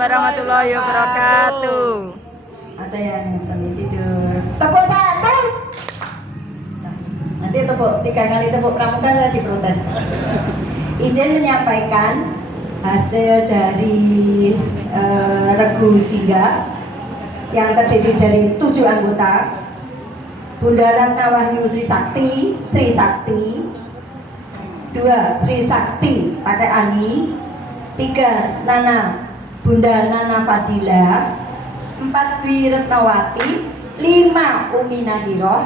warahmatullahi wabarakatuh. Ada yang sambil tidur. Tepuk satu. Nanti tepuk 3 kali tepuk pramuka saya diprotes. Izin menyampaikan hasil dari regu jingga yang terdiri dari 7 anggota. Bunda Ratna Wahyu Sri Sakti, 2 Sri Sakti pakai Ani, 3 Nana Bunda Nana Fadila, 4 Dwi Retnawati, 5 Umi Nadiroh,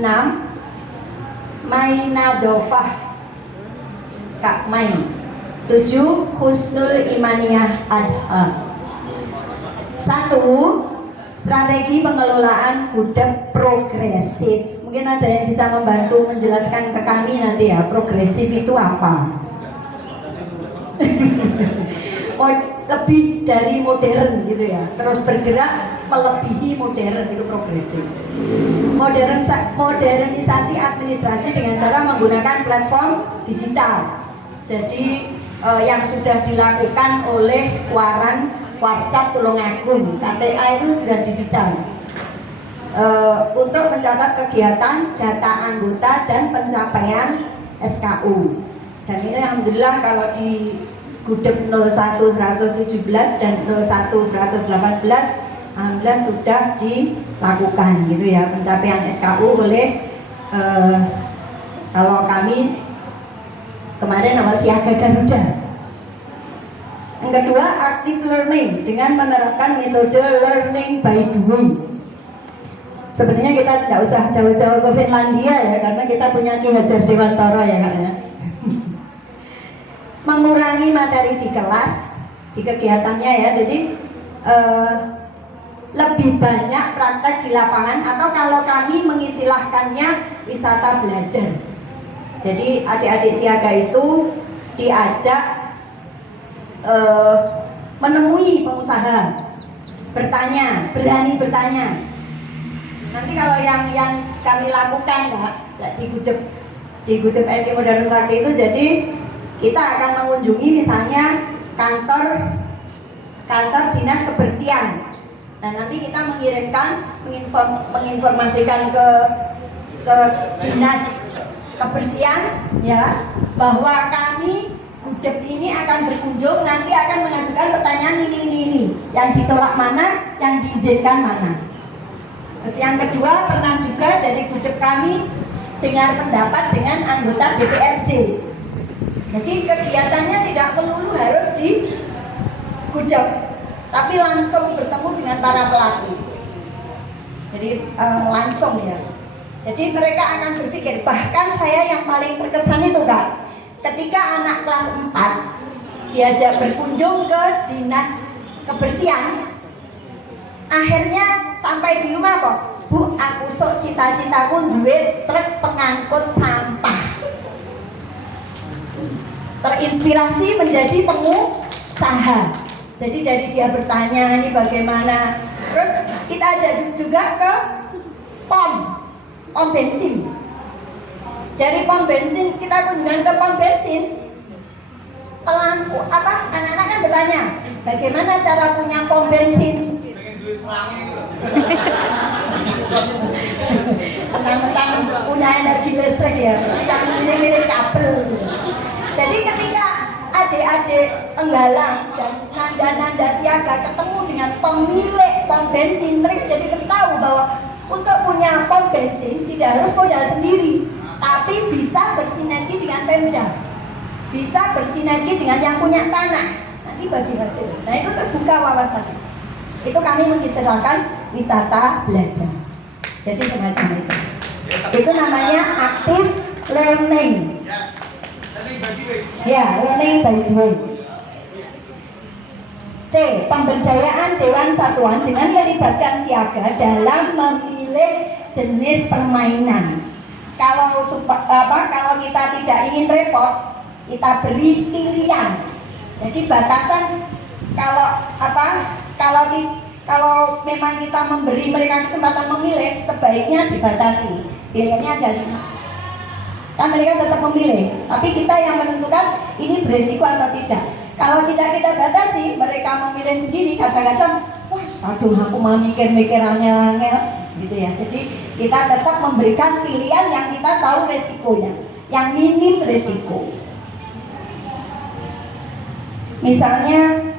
6 Maina Dofah Kak Mai, 7 Husnul Imaniyah Adha. 1. Strategi pengelolaan gudeg progresif. Mungkin ada yang bisa membantu menjelaskan ke kami nanti ya, progresif itu apa? Lebih dari modern gitu ya, terus bergerak melebihi modern, itu progresif. Modernisasi administrasi dengan cara menggunakan platform digital. Jadi yang sudah dilakukan oleh Warcat Tulungagung, KTA itu sudah digital. Untuk mencatat kegiatan, data anggota dan pencapaian SKU. Dan ini alhamdulillah kalau di Gudeg 01 117 dan 01 118 alhamdulillah sudah dilakukan gitu ya, pencapaian SKU oleh kalau kami kemarin nama Siaga Garuda. Yang kedua, active learning dengan menerapkan metode learning by doing. Sebenarnya kita tidak usah jauh-jauh ke Finlandia ya, karena kita punya Ki Hajar Dewantara ya Kak ya. Mengurangi materi di kelas, di kegiatannya ya, jadi lebih banyak praktek di lapangan, atau kalau kami mengistilahkannya wisata belajar. Jadi adik-adik siaga itu diajak menemui pengusaha, bertanya, berani bertanya. Nanti kalau yang kami lakukan Pak, di Gudeg MK Modern Sakti itu, jadi kita akan mengunjungi misalnya kantor dinas kebersihan. Nah nanti kita menginformasikan ke dinas kebersihan ya, bahwa kami Gudeg ini akan berkunjung, nanti akan mengajukan pertanyaan ini, yang ditolak mana, yang diizinkan mana. Terus yang kedua, pernah juga dari Gudeg kami dengar pendapat dengan anggota DPRD. Jadi kegiatannya tidak melulu harus di Gudeg, tapi langsung bertemu dengan para pelaku. Jadi langsung ya. Jadi mereka akan berpikir, bahkan saya yang paling berkesan itu Kak, ketika anak kelas 4 diajak berkunjung ke dinas kebersihan, akhirnya sampai di rumah kok, Bu, aku sok cita-citaku duwe truk pengangkut sampah. Terinspirasi menjadi pengusaha. Jadi dari dia bertanya ini bagaimana, terus kita ajak juga ke pom bensin. Dari pom bensin kita kunjungan ke pom bensin, anak-anak kan bertanya, bagaimana cara punya pom bensin? Mentang-mentang punya energi listrik ya, yang mirip-mirip kabel. Jadi ketika adik-adik Tenggalang dan nanda-nanda siaga ketemu dengan pemilik pom bensin, mereka jadi tahu bahwa untuk punya pom bensin tidak harus modal sendiri, tapi bisa bersinergi dengan Pemda, bisa bersinergi dengan yang punya tanah, nanti bagi hasil. Nah itu terbuka wawasan. Itu kami mengistilahkan wisata belajar. Jadi semacam itu. Itu namanya active learning. Ya, learning by doing. C. Pemberdayaan Dewan Satuan dengan melibatkan siaga dalam memilih jenis permainan. Kalau kita tidak ingin repot, kita beri pilihan. Jadi batasan kalau memang kita memberi mereka kesempatan memilih, sebaiknya dibatasi. Pilihannya ada 5. Kan mereka tetap memilih, tapi kita yang menentukan ini beresiko atau tidak. Kalau tidak kita batasi, mereka memilih nulis sendiri kadang-kadang, wah, aduh aku mau mikir-mikir angel-angel gitu ya. Jadi kita tetap memberikan pilihan yang kita tahu resikonya, yang minim resiko. Misalnya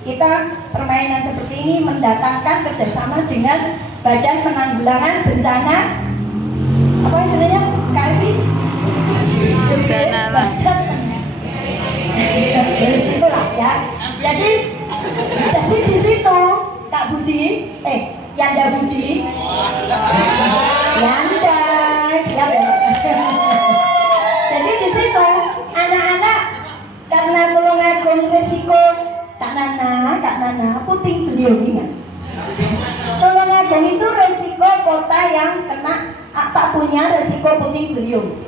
kita permainan seperti ini mendatangkan kerjasama dengan Badan Penanggulangan Bencana apa istilahnya, KLB, dari situ lah ya. Jadi di situ Kak Budi, Yanda Budi, Yanda, siap ya. Jadi di situ anak-anak karena Tulungagung resiko Kak Nana, puting beliau ingat. Tulungagung itu resiko kota yang kena punya resiko puting beliung.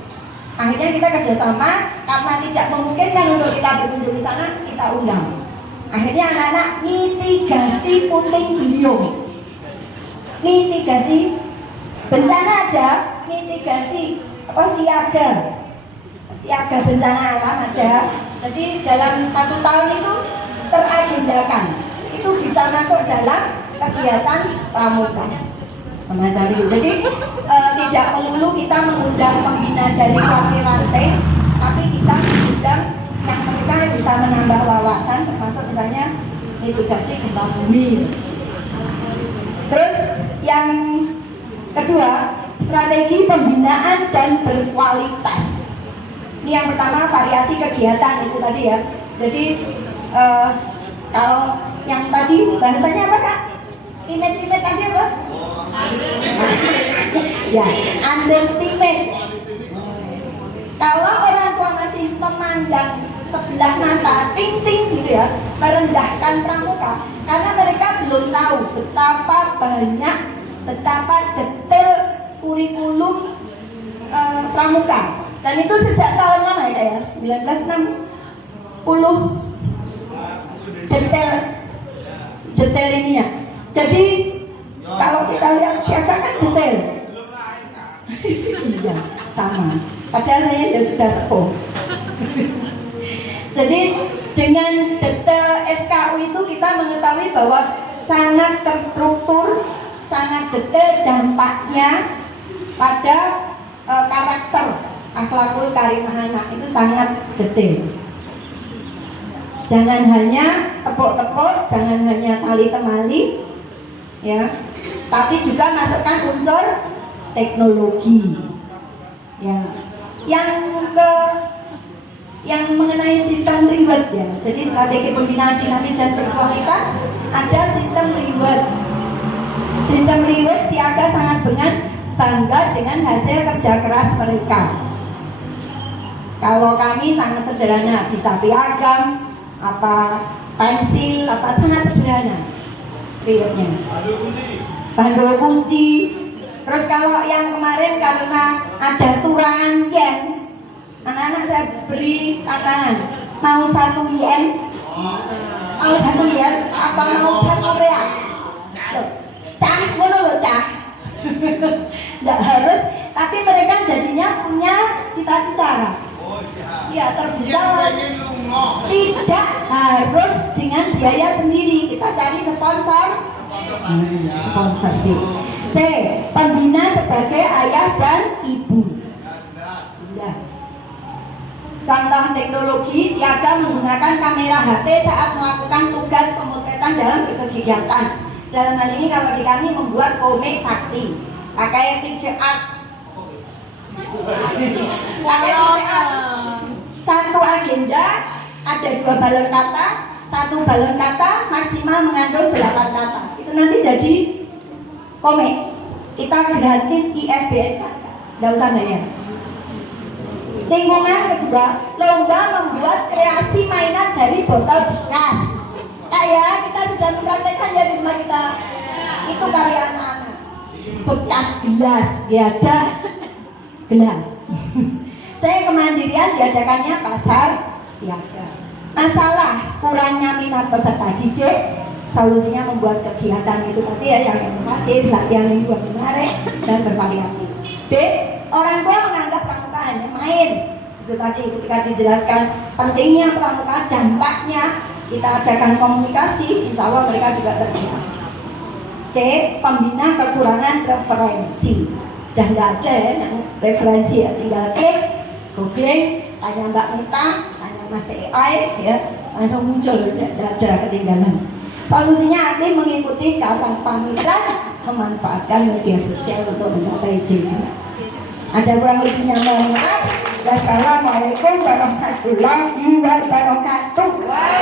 Akhirnya kita kerjasama, karena tidak memungkinkan untuk kita berkunjung di sana, kita undang. Akhirnya anak-anak mitigasi puting beliung, mitigasi bencana ada, mitigasi siaga bencana alam ada. Jadi dalam 1 tahun itu teragendakan, itu bisa masuk dalam kegiatan pramuka semacam itu. Jadi tidak melulu kita mengundang pembina dari rantai, tapi kita mengundang yang mereka bisa menambah wawasan, termasuk misalnya mitigasi gempa bumi. Terus yang kedua, strategi pembinaan dan berkualitas. Ini yang pertama, variasi kegiatan itu tadi ya. Jadi kalau yang tadi bahasanya apa Kak? Timet tadi apa? Ya, underestimate. Kalau orang tua masih memandang sebelah mata, ting gitu ya, merendahkan pramuka, karena mereka belum tahu betapa banyak, betapa detail kurikulum pramuka. Dan itu sejak tahun lama ya, 1960 detail ini ya. Jadi kalau kita lihat siaga kan detail. Iya, sama. Padahal saya ya sudah sepuh. Jadi dengan detail SKU itu kita mengetahui bahwa sangat terstruktur, sangat detail dampaknya pada karakter akhlakul karimah anak, itu sangat detail. Jangan hanya tepuk-tepuk, jangan hanya tali temali, ya, tapi juga masukkan unsur teknologi. Ya, yang mengenai sistem reward ya. Jadi strategi pembinaan dinamis dan berkualitas, ada sistem reward. Sistem reward siaga sangat bangga dengan hasil kerja keras mereka. Kalau kami sangat sederhana, bisa piagam, pensil, sangat sederhana rewardnya. Bandul kunci. Terus kalau yang kemarin karena ada turangan yen, anak-anak saya beri tantangan, mau 1 yen, mau 1 yen, apa mau 1 real? Cah, mana lo cah? Nggak harus, tapi mereka jadinya punya cita-cita kan? Ya, terbuka, tidak harus dengan biaya sendiri, kita cari sponsor sih. C. Pembina sebagai ayah dan ibu. Ya. Contoh teknologi, siaga menggunakan kamera HP saat melakukan tugas pemotretan dalam berkegiatan. Dalam hal ini kalau di kami membuat komik sakti, pakai picture art. Satu agenda ada 2 balon kata, 1 balon kata maksimal mengandung 8 kata. Itu nanti jadi komik. Kita gratis ISBN kan, nggak usah bayar. Lingkungan kedua, lomba membuat kreasi mainan dari botol bekas. Kayak kita sudah mempraktekkan ya di rumah kita. Itu karya anak-anak. Bekas gelas, ya ada gelas. Saya kemandirian diadakannya pasar siaga. Masalah kurangnya minat peserta didik, solusinya membuat kegiatan itu tadi ya, yang kreatif, latihan mingguan menarik dan bervariatif. B. Orang tua menganggap pramuka hanya main. Itu tadi ketika dijelaskan pentingnya pramuka, dampaknya kita adakan komunikasi, insya Allah mereka juga terbuka. C. Pembina kekurangan referensi. Sudah nggak ada ya yang referensi ya, tinggal klik, googling, tanya Mbak Mita, tanya Mas AI ya, langsung muncul, tidak ada ketinggalan. Solusinya aktif mengikuti karang pamitan, memanfaatkan media sosial untuk mencapai tujuan. Ada kurang lebihnya, mohon maaf. Wassalamualaikum warahmatullahi wabarakatuh.